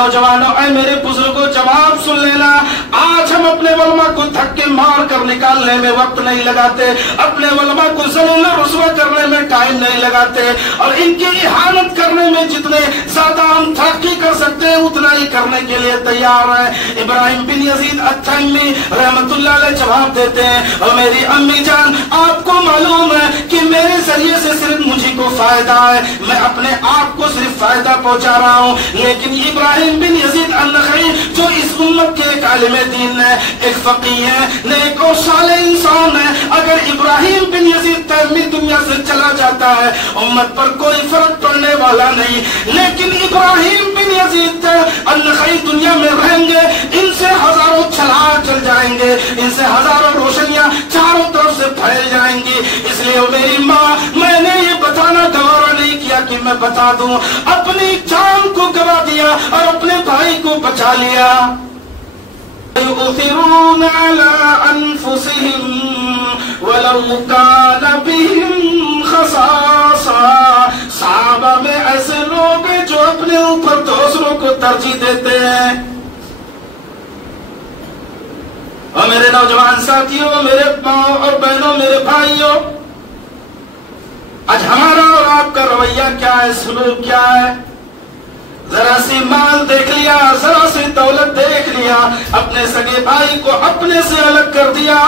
नौजवानों, ऐ मेरे बुजुर्गों, जवाब सुन लेना। आज हम अपने वलमा को धक्के मार कर निकालने में वक्त नहीं लगाते, अपने वलमा को ज़लील रुस्वा करने में टाइम नहीं लगाते, और इनकी इहानत करने में जितने ज्यादा हम तरक्की कर सकते हैं उतना ही करने के लिए तैयार है। इब्राहिम बिन यजीद अत्तमी रहमतुल्लाह अलैह जवाब देते हैं, और मेरी अम्मी जान, आपको मालूम है कि मेरे जरिए से सिर्फ मुझे को फायदा है, मैं अपने आप को सिर्फ फायदा पहुंचा रहा हूं, लेकिन इब्राहिम बिन यजीद अन-नखई जो इस उम्मत के एक आलिम दीन है, एक फकीह है, नेक और सालेह इंसान है, अगर इब्राहिम बिन यजीद तैमी दुनिया से चला जाता है उम्मत पर कोई फर्क पड़ने वाला नहीं, लेकिन इब्राहिम बिन यजीद अन-नखई दुनिया में रहेंगे, इनसे हजारों छलार चल जाएंगे, इनसे हजारों रोशनियां चारों तरफ से फैल जाएंगी। इसलिए मेरी माँ, मैंने ये बताना गवारा नहीं किया कि मैं बता दूं, अपनी जान को गवा दिया और अपने भाई को बचा लिया। यु'थिरून अला अनफुसिहिम वलौ कान बिहिम खसासा। सहाबा में ऐसे लोग हैं जो अपने ऊपर दूसरों को तरजीह देते हैं। और मेरे नौजवान साथियों, मेरे माँ और बहनों, मेरे भाइयों, आज हमारा और आपका रवैया क्या है, सुलूक क्या है? जरा सी माल देख लिया, जरा सी दौलत देख लिया, अपने सगे भाई को अपने से अलग कर दिया,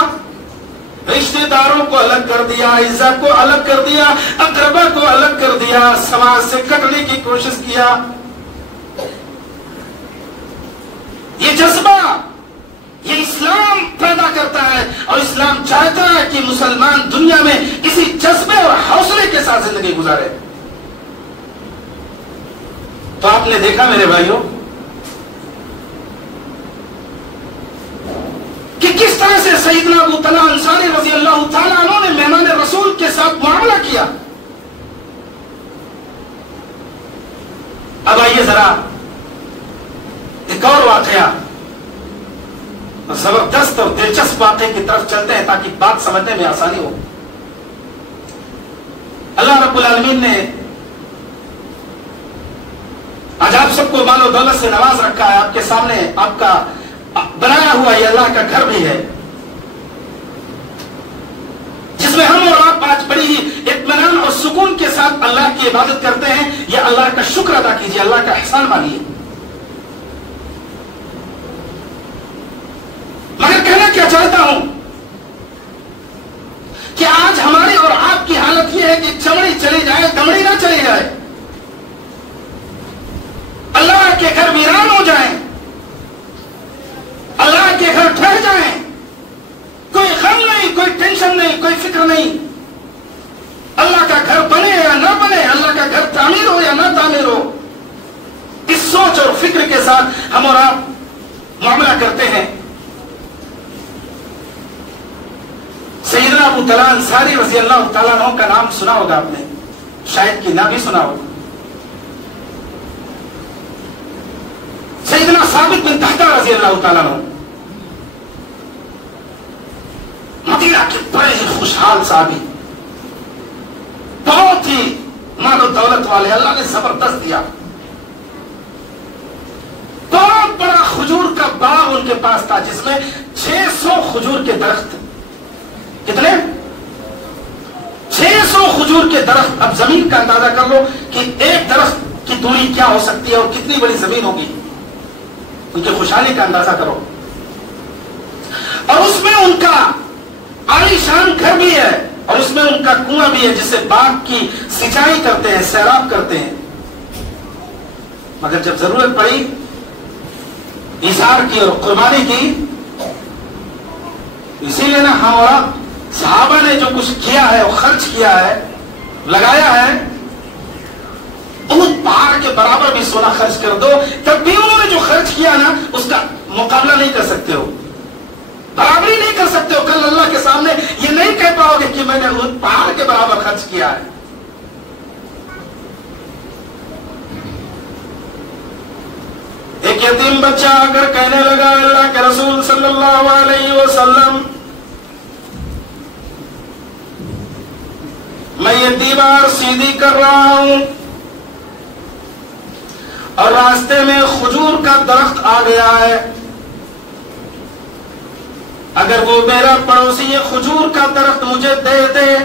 रिश्तेदारों को अलग कर दिया, इज्जत को अलग कर दिया, अकरबा को अलग कर दिया, समाज से कटने की कोशिश किया। ये जज्बा ये इस्लाम पैदा करता है, और इस्लाम चाहता है कि मुसलमान दुनिया में इसी जज्बे और हौसले के साथ जिंदगी गुजारे। तो आपने देखा मेरे भाइयों कि किस तरह से सैयदना अबू तलहा अंसारी रज़ी अल्लाह तआला अन्हु ने मेहमान रसूल के साथ मामला किया। अब आइए जरा एक और वाकया, जबरदस्त और दिलचस्प वाक़े की तरफ चलते हैं ताकि बात समझने में आसानी हो। अल्लाह रब्बुल आलमीन ने आज आप सबको मालो दौलत से नवाज रखा है, आपके सामने आपका बनाया हुआ ये अल्लाह का घर भी है, जिसमें हम और आप आज बड़ी ही इत्मीनान और सुकून के साथ अल्लाह की इबादत करते हैं। यह अल्लाह का शुक्र अदा कीजिए, अल्लाह का एहसान मानिए। मगर कहना क्या चाहता हूं कि आज हमारी और आपकी हालत यह है कि चमड़ी चली जाए, दमड़ी ना चली जाए, अल्लाह के घर वीरान हो जाए, अल्लाह के घर ठहर जाए, कोई गम नहीं, कोई टेंशन नहीं, कोई फिक्र नहीं, अल्लाह का घर बने या ना बने, अल्लाह का घर तामीर हो या ना तामीर हो, इस सोच और फिक्र के साथ हम और आप मामला करते हैं। सैयदना अबू तलहा अंसारी रज़ी अल्लाह तआला अन्हु का नाम सुना होगा आपने, शायद कि ना भी सुना होगा। सैयदना साबित बिन तहता रज़ी अल्लाह तआला अन्हु मदीना के बड़े ही खुशहाल साहबी, बहुत ही मालो दौलत वाले, अल्लाह ने जबरदस्त दिया। बहुत बड़ा खजूर का बाग उनके पास था जिसमें 600 खजूर के दरख्त। कितने? 600 खजूर के दरख्त। अब जमीन का अंदाजा कर लो कि एक दरख्त की दूरी क्या हो सकती है और कितनी बड़ी जमीन होगी, उनके खुशहाली का अंदाजा करो। और उसमें उनका आलीशान घर भी है, और उसमें उनका कुआं भी है जिससे बाग की सिंचाई करते हैं, सैराब करते हैं। मगर जब जरूरत पड़ी इज़हार की और कुर्बानी की, इसीलिए ना हमारा सहाबा ने जो कुछ किया है और खर्च किया है, लगाया है, उस पहाड़ के बराबर भी सोना खर्च कर दो, तब भी उन्होंने जो खर्च किया ना उसका मुकाबला नहीं कर सकते हो, बराबरी नहीं कर सकते हो। कल अल्लाह के सामने ये नहीं कह पाओगे कि मैंने उस पहाड़ के बराबर खर्च किया है। एक यतीम बच्चा आकर कहने लगा, अल्लाह के रसूल सल्लल्लाहु अलैहि वसल्लम, मैं ये दीवार सीधी कर रहा हूं اور راستے میں کھجور کا درخت آ گیا ہے، اگر وہ میرا پڑوسی یہ کھجور کا درخت مجھے دے دے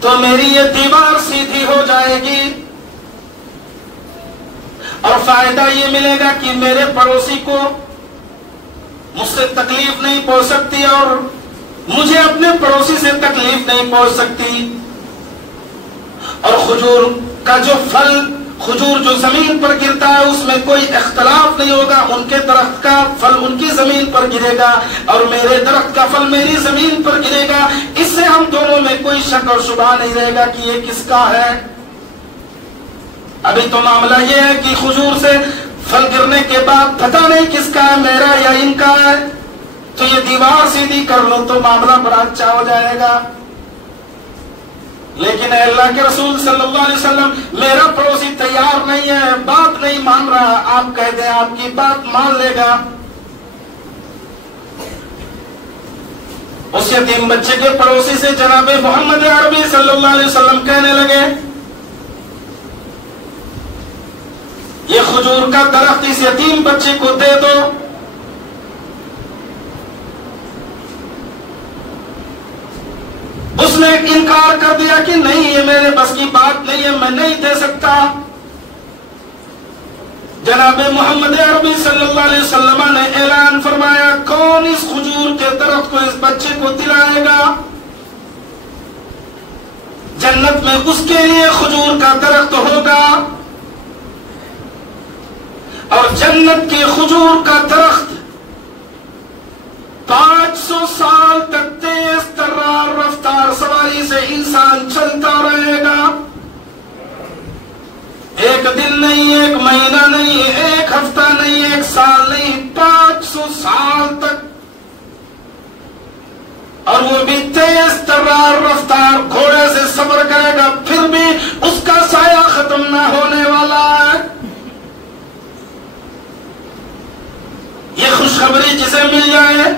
تو میری یہ دیوار سیدھی ہو جائے گی، اور فائدہ یہ ملے گا کہ میرے پڑوسی کو مجھ سے تکلیف نہیں پہنچ سکتی اور مجھے اپنے پڑوسی سے تکلیف نہیں پہنچ سکتی۔ اور کھجور کا جو پھل، کھجور جو زمین پر گرتا ہے اس میں کوئی اختلاف نہیں ہوگا، ان کے درخت کا پھل ان کی زمین پر گرے گا اور میرے درخت کا پھل میری زمین پر گرے گا، اس سے ہم دونوں میں کوئی شک اور شبہ نہیں رہے گا کہ یہ کس کا ہے۔ ابھی تو معاملہ یہ ہے کہ کھجور سے پھل گرنے کے بعد پتہ نہیں کس کا ہے، میرا یا ان کا ہے، تو یہ دیوار سیدھی کر لو تو معاملہ بڑا اچھا ہو جائے گا۔ لیکن اے اللہ کے رسول صلی اللہ علیہ وسلم، میرا پڑوسی تیار نہیں ہے، بات نہیں مان رہا، آپ کہہ دیں آپ کی بات مان لے گا۔ اس یتیم بچے کے پڑوسی سے جناب محمد عربی صلی اللہ علیہ وسلم کہنے لگے، یہ کھجور کا درخت اس یتیم بچے کو دے دو۔ اس نے انکار کر دیا کہ نہیں، یہ میرے بس کی بات نہیں ہے، میں نہیں دے سکتا۔ جناب محمد عربی صلی اللہ علیہ وسلم نے اعلان فرمایا، کون اس کھجور کے درخت کو اس بچے کو دلائے گا، جنت میں اس کے لیے کھجور کا درخت ہوگا، اور جنت کے کھجور کا درخت 500 سال تک تیز ترار رفتار سواری سے انسان چلتا رہے گا، ایک دن نہیں، ایک مہینہ نہیں، ایک ہفتہ نہیں، ایک سال نہیں، 500 سال تک، اور وہ بھی تیز ترار رفتار گھوڑے سے سفر کرے گا، پھر بھی اس کا سایہ ختم نہ ہونے والا ہے۔ یہ خوشخبری جسے مل جائے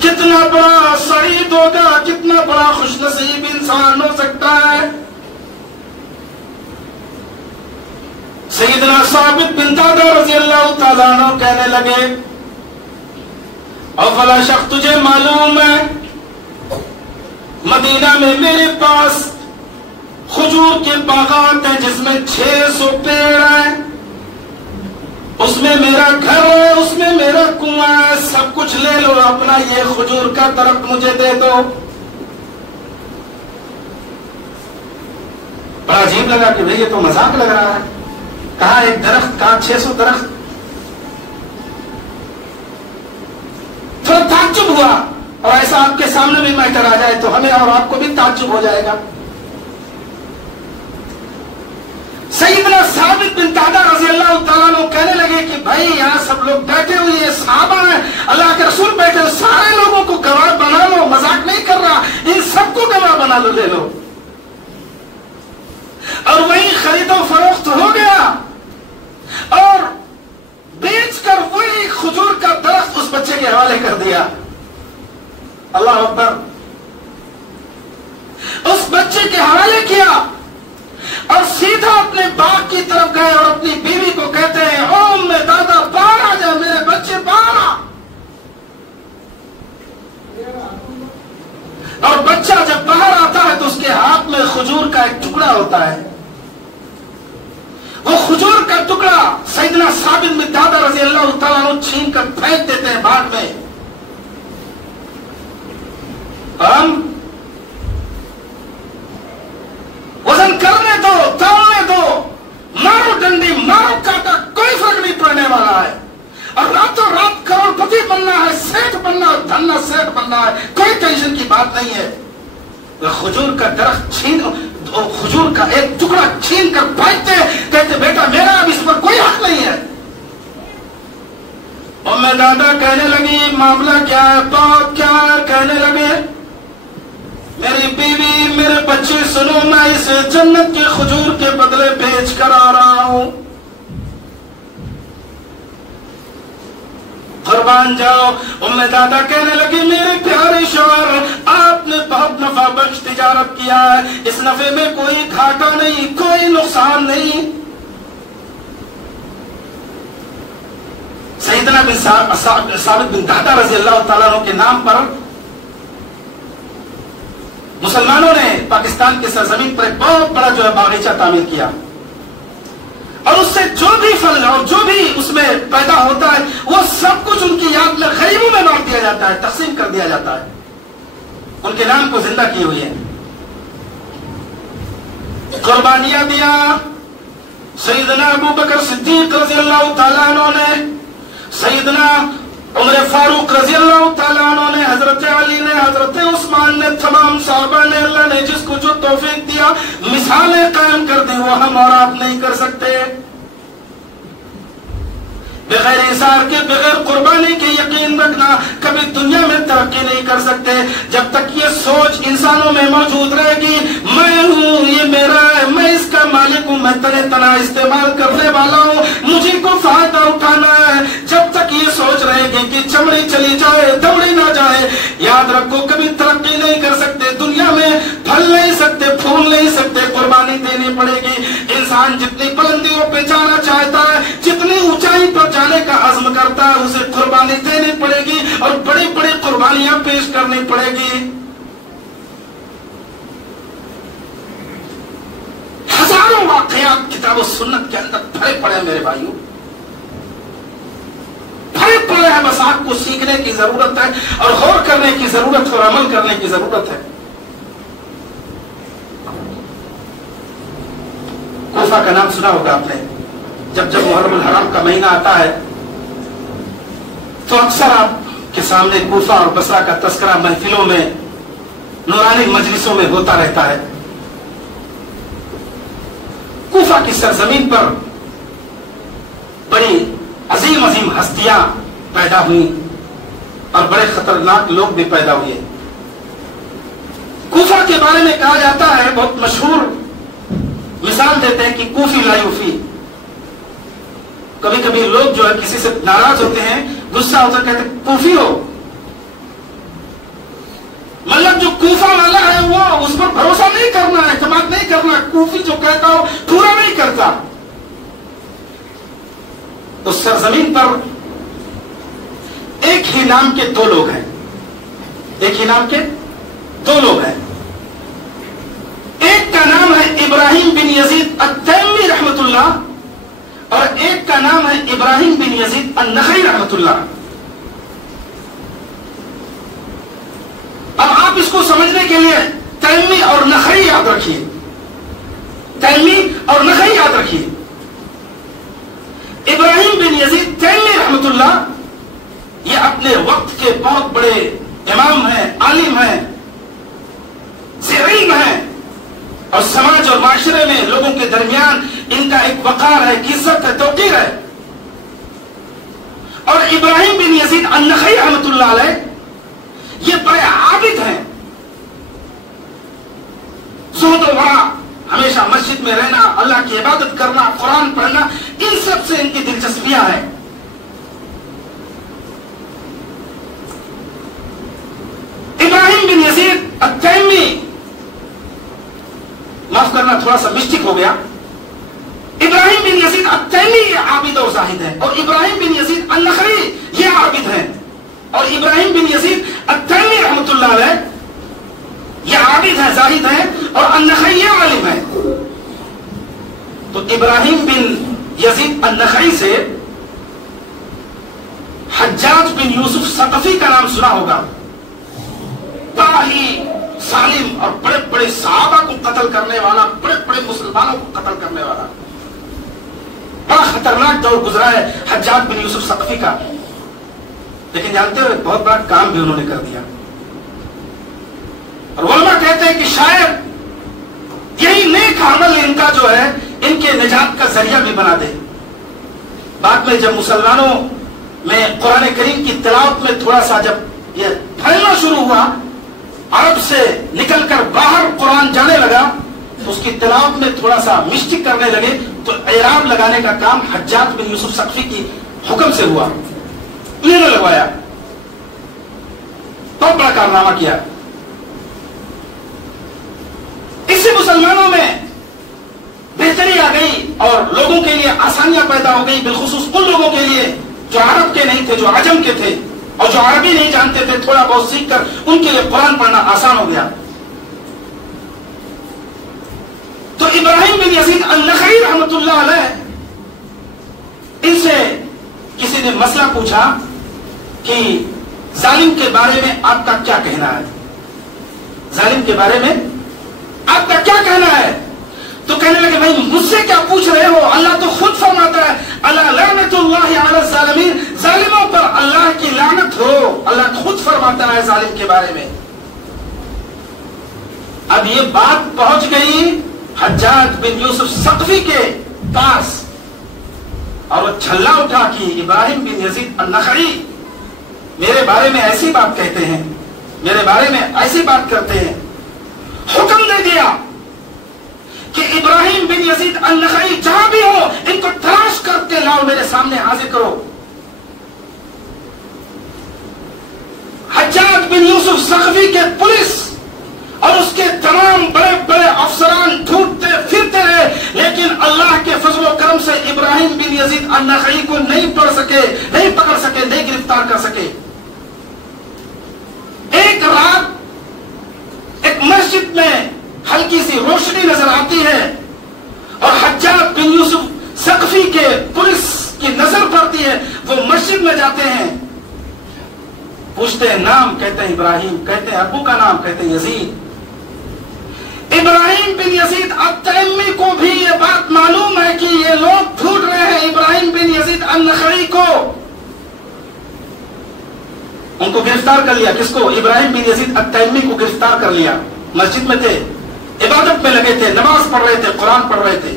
کتنا بڑا سعید ہوگا، کتنا بڑا خوش نصیب انسان ہو سکتا ہے۔ سیدنا ثابت بن دادہ رضی اللہ تعالیٰ عنہ کہنے لگے، اولا شخص تجھے معلوم ہے مدینہ میں میرے پاس کھجور کے باغات ہیں جس میں 600 پیڑ ہیں، اس میں میرا گھر ہے، اس میں میرا کنواں ہے، سب کچھ لے لو، اپنا یہ کھجور کا درخت مجھے دے دو۔ بڑا عجیب لگا کہ بھئی یہ تو مذاق لگ رہا ہے، کہاں ایک درخت، کہاں 600 درخت۔ تھوڑا تعجب ہوا، اور ایسا آپ کے سامنے بھی میٹر آ جائے تو ہمیں اور آپ کو بھی تعجب ہو جائے گا۔ سیدنا ثابت بن دادہ رضی اللہ تعالیٰ عنہ کہنے لگے کہ بھائی یہاں سب لوگ بیٹھے ہوئے ہیں، صحابہ ہیں، اللہ کے رسول بیٹھے ہوئے، سارے لوگوں کو گواہ بنا لو، مذاق نہیں کر رہا، ان سب کو گواہ بنا لو، لے لو۔ اور وہی خرید و فروخت ہو گیا، اور بیچ کر وہی کھجور کا درخت اس بچے کے حوالے کر دیا۔ اللہ اکبر، اس بچے کے حوالے کیا اور سیدھا اپنے باغ کی طرف گئے اور اپنی بیوی کو کہتے ہیں، او میں دادا باہر آ جا، میرے بچے باہر آ۔ اور بچہ جب باہر آتا ہے تو اس کے ہاتھ میں کھجور کا ایک ٹکڑا ہوتا ہے، وہ کھجور کا ٹکڑا سیدنا ثابت بن دادہ رضی اللہ تعالیٰ عنہ چھین کر پھینک دیتے ہیں باغ میں۔ ہم وزن کرنے دو، تولنے دو، مارو ڈنڈی، مارو کاٹا، کوئی فرق نہیں پڑنے والا ہے، اور راتوں رات کروڑ پتی بننا ہے، سیٹ بننا ہے، دھنا سیٹ بننا ہے، کوئی ٹینشن کی بات نہیں ہے۔ کھجور کا درخت کھجور کا ایک ٹکڑا چھین کر پھینکتے، کہتے بیٹا میرا اب اس پر کوئی حق نہیں ہے۔ اور میں دادا کہنے لگی معاملہ کیا ہے، بات کیا ہے؟ کہنے لگے میری بیوی، میرے بچے سنو، میں اسے جنت کے کھجور کے بدلے بیچ کر آ رہا ہوں۔ कुर्बान जाओ। उम्मे दादा कहने लगी मेरे प्यारे शौहर, आपने बहुत नफा बख्श तिजारत किया है, इस नफे में कोई घाटा नहीं, कोई नुकसान नहीं। सैयदना बिन साबित बिन दादा रजी अल्लाह तआला अन्हु के नाम पर मुसलमानों ने पाकिस्तान की सरजमीन पर एक बहुत बड़ा जो है बागीचा तामीर किया, और उससे जो भी फल और जो भी उसमें पैदा होता है वो सब कुछ उनकी याद में गरीबों में बांट दिया जाता है, तकसीम कर दिया जाता है, उनके नाम को जिंदा किए हुए हैं। कुर्बानियां दिया सैयदना अबू बकर सिद्दीक रजी अल्लाह तआला अन्हु ने, सैयदना उमर फारूक रजी अल्लाह तआला अन्हु ने, हजरत अली ने, हजरत उस्मान ने, तमाम साहबा ने, अल्लाह ने जिसको जो तौफीक दिया मिसालें कायम कर दी, वो हम और आप नहीं कर सकते। बगैर इसार के, बगैर कुर्बानी के यकीन रखना कभी दुनिया में तरक्की नहीं कर सकते। जब तक ये सोच इंसानों में मौजूद रहेगी, मैं हूँ, ये मेरा है, मैं इसका मालिक हूँ, मैं तने तना इस्तेमाल करने वाला हूँ, मुझे को फायदा उठाना है, जब तक ये सोच रहेगी कि चमड़ी चली जाए दौड़ी ना जाए, याद रखो कभी तरक्की नहीं कर सकते, दुनिया में फल नहीं सकते, फूल नहीं सकते, कुर्बानी देनी पड़ेगी। इंसान जितनी बुलंदियों पे जाना चाहता है, जितनी ऊंचाई पर जाने का अज़्म करता है, उसे कुर्बानी देनी पड़ेगी और बड़ी बड़ी कुर्बानियां पेश करनी पड़ेगी। हजारों वाक़यात किताब सुन्नत के अंदर भरे पड़े मेरे भाइयों, भरे पड़े हैं। बस आपको सीखने की जरूरत है और गौर करने की जरूरत है और अमल करने की जरूरत है। कूफा का नाम सुना होगा आपने। जब जब मुहर्रम हराम का महीना आता है तो अक्सर आपके सामने कूफा और बसरा का तस्करा महफिलों में, नूरानी मजलिसों में होता रहता है। कूफा की सरजमीन पर बड़ी अजीम अजीम हस्तियां पैदा हुई और बड़े खतरनाक लोग भी पैदा हुए। कूफा के बारे में कहा जाता है, बहुत मशहूर मिसाल देते हैं कि कूफी ला यूफी। कभी कभी लोग जो है किसी से नाराज होते हैं, गुस्सा होता है, कहते हैं कूफी हो, मतलब जो कूफा वाला है वो उस पर भरोसा नहीं करना है, एतमाद नहीं करना। कूफी जो कहता हो पूरा नहीं करता। तो सरजमीन पर एक ही नाम के दो लोग हैं, एक ही नाम के दो लोग हैं। एक का नाम है इब्राहिम बिन यजीद अत-तैमी रहमतुल्लाह और एक का नाम है इब्राहिम बिन यजीद अन-नखई रहमतुल्लाह। अब आप इसको समझने के लिए तैमी और नखई याद रखिए, तैमी और नखई याद रखिए। इब्राहिम बिन यजीद तैमी रहमतुल्लाह ये अपने वक्त के बहुत बड़े इमाम हैं, आलिम हैं, ज़िल्म हैं और समाज और माशरे में लोगों के दरमियान इनका एक वकार है, इज्जत है, तौक़ीर है। और इब्राहिम बिन यजीद अन-नखई रहमतुल्लाह अलैह ये बड़े आबिद हैं, ज़ुहद और वरा, हमेशा मस्जिद में रहना, अल्लाह की इबादत करना, कुरान पढ़ना, इन सब से इनकी दिलचस्पियां हैं। इब्राहिम बिन यजीद अत-तैमी, माफ करना थोड़ा सा मिस्टेक हो गया, इब्राहिम बिन यजीद अत-तैमी ये आबिद और जाहिद है और इब्राहिम बिन यजीद अन-नखई ये आबिद है और इब्राहिम बिन यजीद अत-तैमी रहमतुल्लाह अलैह ये आबिद है, जाहिद है और अन-नखई ये आलिम है। तो इब्राहिम बिन यजीद अन-नखई से हज्जाज बिन यूसुफ सकफी का नाम सुना होगा। बड़ा ही सालिम और बड़े बड़े सहाबा को कत्ल करने वाला, बड़े बड़े मुसलमानों को कत्ल करने वाला, बड़ा खतरनाक दौर गुजरा है हज्जाज बिन यूसुफ सकफी का। लेकिन जानते हो बहुत बड़ा काम भी उन्होंने कर दिया और उलमा कहते हैं कि शायद यही नेक अमल इनका जो है इनके निजात का जरिया भी बना दे। बाद में जब मुसलमानों में कुरान करीम की तिलावत में थोड़ा सा जब ये फैलना शुरू हुआ, अरब से निकलकर बाहर कुरान जाने लगा, तो उसकी तिलावत में थोड़ा सा मिस्टेक करने लगे, तो एराब लगाने का काम हज्जाज बिन यूसुफ सकफी की हुक्म से हुआ। लेने लगवाया, बहुत बड़ा कारनामा किया। इससे मुसलमानों में बेहतरी आ गई और लोगों के लिए आसानियां पैदा हो गई, बिलखुसूस उन लोगों के लिए जो अरब के नहीं थे, जो अजम के थे और जो अरबी नहीं जानते थे, थोड़ा बहुत सीख कर उनके लिए कुरान पढ़ना आसान हो गया। तो इब्राहिम बिन यजीद अन-नखई रहमतुल्लाह अलैह, इनसे किसी ने मसला पूछा कि जालिम के बारे में आपका क्या कहना है, जालिम के बारे में आपका क्या कहना है? तो कहने लगे, भाई मुझसे क्या पूछ रहे हो, अल्लाह तो खुद फरमाता है अला लानतुल्लाहि अला ज़ालिमीन, जालिमों पर अल्लाह की लानत हो, अल्लाह खुद फरमाता है जालिम के बारे में। अब ये बात पहुंच गई हज्जाज बिन यूसुफ सक़फ़ी के पास और वो छल्ला उठा कि इब्राहिम बिन यजीद अन-नखई मेरे बारे में ऐसी बात कहते हैं, मेरे बारे में ऐसी बात करते हैं। हुक्म दे दिया कि इब्राहिम बिन यजीद अन-नखई जहां भी हो इनको तलाश करके लाओ, मेरे सामने हाजिर करो। हज्जाज बिन यूसुफ सक़फ़ी के पुलिस और उसके तमाम बड़े बड़े अफसरान ढूंढते फिरते रहे, लेकिन अल्लाह के फजल और करम से इब्राहिम बिन यजीद अन-नखई को नहीं पकड़ सके, नहीं गिरफ्तार कर सके। एक रात एक मस्जिद में हल्की सी रोशनी नजर आती है और हज्जाज बिन यूसुफ सक़फ़ी के पुलिस की नजर पड़ती है। वो मस्जिद में जाते हैं, पूछते हैं नाम, कहते हैं इब्राहिम, कहते हैं अब्बू का नाम, कहते हैं यजीद। इब्राहिम बिन यजीद अत-तैमी को भी ये बात मालूम है कि ये लोग ढूंढ रहे हैं इब्राहिम बिन यजीद अन-नखई को। उनको गिरफ्तार कर लिया, किसको? इब्राहिम बिन यजीद अत-तैमी को गिरफ्तार कर लिया। मस्जिद में थे, इबादत में लगे थे, नमाज पढ़ रहे थे, कुरान पढ़ रहे थे।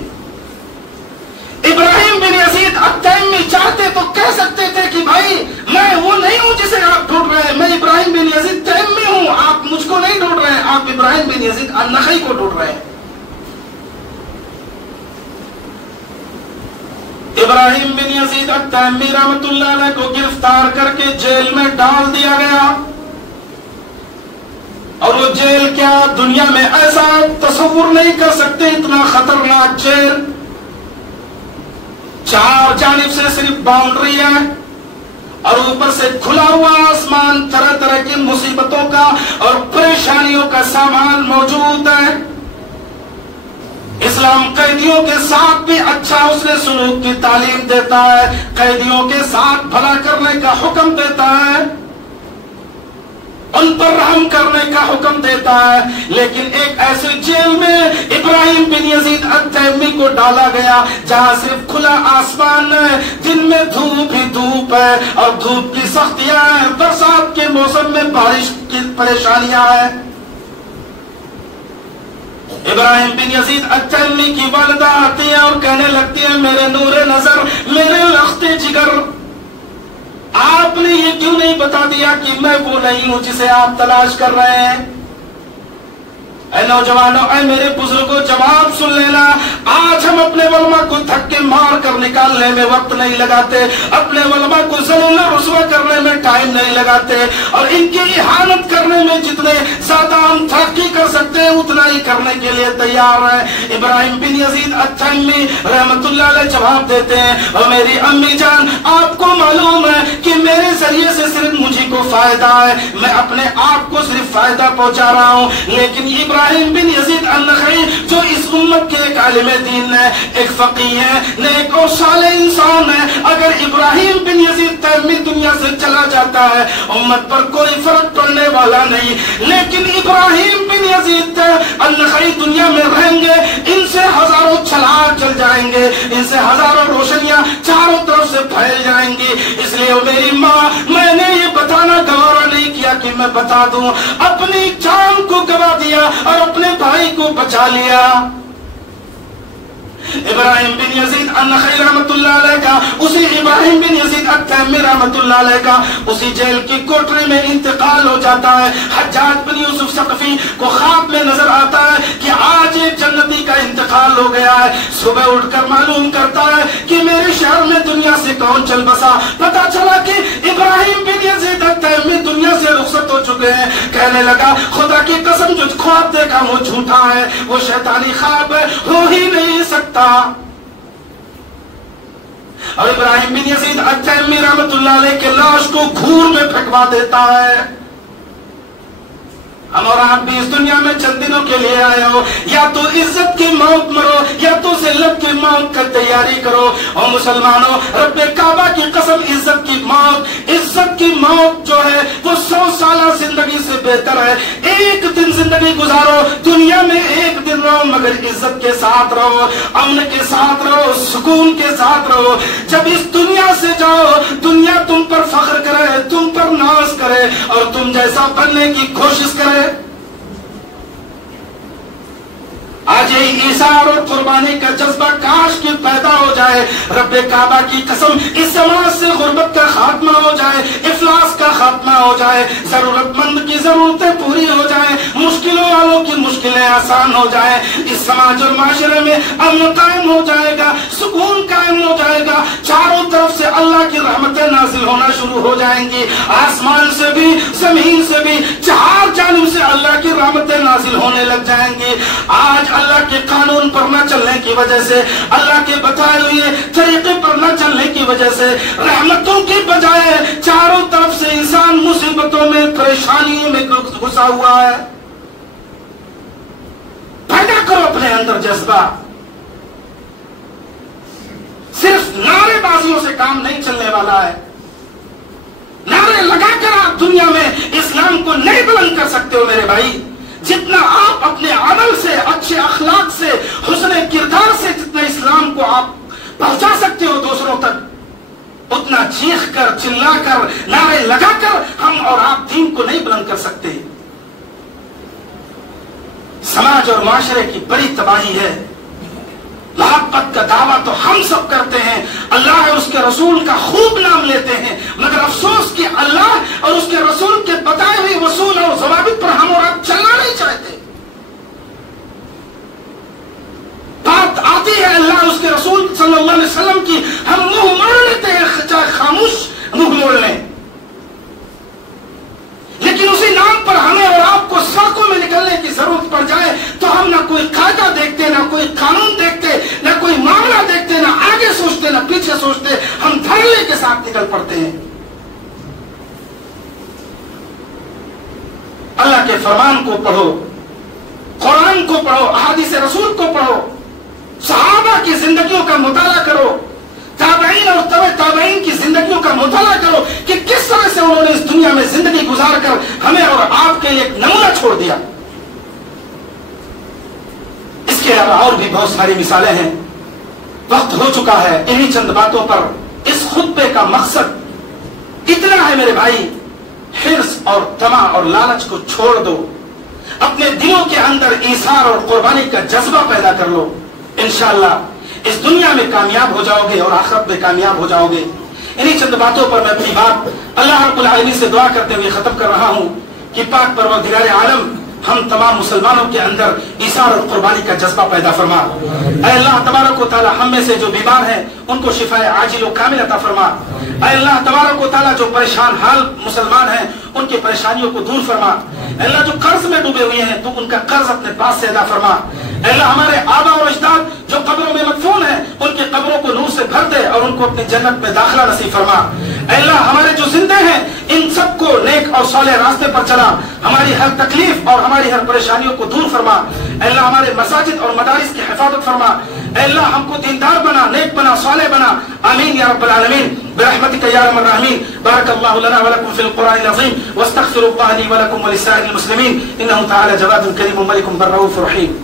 इब्राहिम बिन यजीद अत-तैमी चाहते तो कह सकते थे कि भाई मैं वो नहीं हूं जिसे आप ढूंढ रहे हैं, मैं इब्राहिम बिन यजीद तैमी हूं, आप मुझको नहीं ढूंढ रहे हैं, आप इब्राहिम बिन यजीद अन-नखई को ढूंढ रहे हैं। इब्राहिम बिन यजीद अत-तैमी रहमतुल्लाह अलैह को गिरफ्तार करके जेल में डाल दिया गया। और वो जेल क्या, दुनिया में ऐसा तस्वुर नहीं कर सकते, इतना खतरनाक जेल। चार जानिब से सिर्फ बाउंड्री है और ऊपर से खुला हुआ आसमान, तरह तरह की मुसीबतों का और परेशानियों का सामान मौजूद है। इस्लाम कैदियों के साथ भी अच्छा उसने सुलूक की तालीम देता है, कैदियों के साथ भला करने का हुक्म देता है, उन पर रहम करने का हुक्म देता है। लेकिन एक ऐसे जेल में इब्राहिम बिन यजीद अत-तैमी को डाला गया जहां सिर्फ खुला आसमान है, दिन में धूप ही धूप है और धूप की सख्तियां हैं, बरसात के मौसम में बारिश की परेशानियां हैं। इब्राहिम बिन यजीद अत-तैमी की वालिदा आती है और कहने लगती है, मेरे नूरे नजर, मेरे लख्ते जिगर, आपने ये क्यों नहीं बता दिया कि मैं वो नहीं हूं जिसे आप तलाश कर रहे हैं? ऐ नौजवानों, ऐ मेरे बुजुर्गों, जवाब सुन लेना। आज हम अपने वलमा को धक्के मार कर निकालने में वक्त नहीं लगाते, अपने वलमा को ज़लील रुस्वा करने में टाइम नहीं लगाते और इनकी इहानत करने में जितने ज्यादा हम तरक्की कर सकते हैं उतना ही करने के लिए तैयार है। इब्राहिम बिन यजीद अत-तैमी रहमतुल्लाह अलैह जवाब देते हैं, और मेरी अम्मी जान, आपको मालूम है कि मेरे जरिए से सिर्फ मुझे को फायदा है, मैं अपने आप को सिर्फ फायदा पहुंचा रहा हूं, लेकिन इब्राहिम बिन यजीद अन-नखई जो इस उम्मत के एक आलिम दीन है, एक फकीह है, नेक और साले इंसान है, अगर इब्राहिम बिन यजीद तैमी दुनिया से चला जाता है उम्मत पर कोई फर्क पड़ने वाला नहीं, लेकिन इब्राहिम बिन यजीद अन-नखई दुनिया में रहेंगे, इनसे हजारों छलांग चल जाएंगे, इनसे हजारों रोशनियां चारों तरफ से फैल जाएंगी। इसलिए मेरी माँ, मैंने ये बताना गवारा नहीं किया कि मैं बता दूं, अपनी जान को गवा दिया और अपने भाई को बचा लिया। इब्राहिम बिन यजीद अन-नखई रहमतुल्लाह अलैह का, उसी इब्राहिम बिन यजीद अत-तैमी रहमतुल्लाह अलैह का उसी जेल की कोठरी में इंतकाल हो जाता है। हज्जाज बिन यूसुफ सक़फ़ी को ख्वाब में नजर आता है कि आज एक जन्नती का इंतकाल हो गया है। सुबह उठकर मालूम करता है कि मेरे शहर में दुनिया से कौन चल बसा। पता चला कि इब्राहिम رخصت ہو چکے ہیں. کہنے لگا خدا کی قسم جو خواب دیکھا وہ جھوٹا ہے, وہ شیطانی خواب ہے, ہو ہی نہیں سکتا. اور ابراہیم بن یزید التیمی رحمۃ اللہ علیہ کے لاش کو گھور میں پھینکوا دیتا ہے. ہم اور آپ بھی اس دنیا میں چند دنوں کے لیے آئے ہو, یا تو عزت کی موت مرو یا تو ذلت کی موت کی تیاری کرو. اور مسلمانوں, رب کعبہ کی قسم, عزت کی موت جو ہے وہ 100 سالہ زندگی سے بہتر ہے. ایک دن زندگی گزارو دنیا میں, ایک دن رہو مگر عزت کے ساتھ رہو, امن کے ساتھ رہو, سکون کے ساتھ رہو. جب اس دنیا سے جاؤ, دنیا تم پر فخر کرے, تم پر ناز کرے اور تم جیسا بننے کی کوشش کرے. آج یہ ایثار اور قربانی کا جذبہ کاش کہ پیدا ہو جائے. رب کعبہ کی قسم, اس سماج سے غربت کا خاتمہ ہو جائے, افلاس کا خاتمہ ہو جائے, ضرورت مند کی ضرورتیں پوری ہو جائیں, مشکلوں والوں کی مشکلیں آسان ہو جائیں. اس سماج اور معاشرے میں امن قائم ہو جائے گا, سکون قائم ہو جائے گا. چاروں طرف سے اللہ کی رحمتیں نازل ہونا شروع ہو جائیں گی, آسمان سے بھی زمین سے بھی, چار جانب سے اللہ کی رحمتیں نازل ہونے لگ جائیں گی. آج اللہ کے قانون پر نہ چلنے کی وجہ سے, اللہ کے بتائے ہوئے طریقے پر نہ چلنے کی وجہ سے رحمتوں کی بجائے چاروں طرف سے انسان مصیبتوں میں, پریشانیوں میں گھسا ہوا ہے. پیدا کرو اپنے اندر جذبہ. صرف نعرے بازیوں سے کام نہیں چلنے والا ہے. نعرے لگا کر آپ دنیا میں اسلام کو نہیں بلند کر سکتے ہو میرے بھائی. جتنا آپ اپنے عمل سے, اچھے اخلاق سے, حسن کردار سے جتنا اسلام کو آپ پہنچا سکتے ہو دوسروں تک, اتنا چیخ کر, چلا کر, نعرے لگا کر ہم اور آپ دین کو نہیں بلند کر سکتے. سماج اور معاشرے کی بڑی تباہی ہے. محبت کا دعویٰ تو ہم سب کرتے ہیں, اللہ اور اس کے رسول کا خوب نام لیتے ہیں, مگر افسوس کہ اللہ اور اس کے رسول کے بتائے ہوئے اصول اور ضوابط پر ہم اور آپ چلنا نہیں چاہتے. بات آتی ہے اللہ اور اس کے رسول صلی اللہ علیہ وسلم کی, ہم منہ موڑ لیتے ہیں, چاہے خاموش منہ موڑ لیں. لیکن اسی نام پر ہمیں اور آپ کو سڑکوں میں نکلنے کی ضرورت پڑ جائے تو ہم نہ کوئی قاعدہ دیکھتے, نہ کوئی قانون دیکھتے, نہ کوئی معاملہ دیکھتے, نہ آگے سوچتے, نہ پیچھے سوچتے, ہم دھڑلے کے ساتھ نکل پڑتے ہیں. اللہ کے فرمان کو پڑھو, قرآن کو پڑھو, احادیث رسول کو پڑھو, صحابہ کی زندگیوں کا مطالعہ کرو, تابعین اور تبع تابعین کی زندگیوں کا مطالعہ کرو کہ کس طرح سے انہوں نے اس دنیا میں زندگی گزار کر ہمیں اور آپ کے لیے ایک نمونہ چھوڑ دیا. اس کے علاوہ اور بھی بہت ساری مثالیں ہیں. وقت ہو چکا ہے, انہی چند باتوں پر اس خطبے کا مقصد اتنا ہے میرے بھائی, حرص اور طمع اور لالچ کو چھوڑ دو, اپنے دلوں کے اندر ایثار اور قربانی کا جذبہ پیدا کر لو. انشاءاللہ اس دنیا میں کامیاب ہو جاؤ گے اور آخرت میں کامیاب ہو جاؤ گے. انہی چند باتوں پر میں اپنی بات اللہ رب العالمین سے دعا کرتے ہوئے ختم کر رہا ہوں کہ پاک پروردگار عالم ہم تمام مسلمانوں کے اندر ایثار اور قربانی کا جذبہ پیدا فرما. اے اللہ تبارک و تعالی ہم میں سے جو بیمار ہیں ان کو شفاء عاجل و کامل عطا فرما. اے اللہ تبارک و تعالی جو پریشان حال مسلمان ہیں ان کی پریشانیوں کو دور فرما. اے اللہ جو قرض میں ڈوبے ہوئے ہیں تو ان کا قرض اپنے پاس سے ادا فرما. اے اللہ ہمارے آبا اور اجداد جو قبروں میں مدفون ہیں ان کی قبروں کو نور سے بھر دے اور ان کو اپنی جنت میں داخلہ نصیب فرما. اے اللہ ہمارے جو زندے ہیں ان سب کو نیک اور صالح راستے پر چلا, ہماری ہر تکلیف اور ہماری ہر پریشانیوں کو دور فرما. اے اللہ ہمارے مساجد اور مدارس کی حفاظت فرما. اے اللہ ہم کو دیندار بنا, نیک بنا, صالح بنا. آمین یا رب العالمین برحمتک یا ارحم الراحمین. بارک اللہ لنا ولکم فی القرآن العظیم واستغفر اللہ لی ولکم ولسائر المسلمین انہ تعالی جواد کریم ملک بر رؤوف رحیم.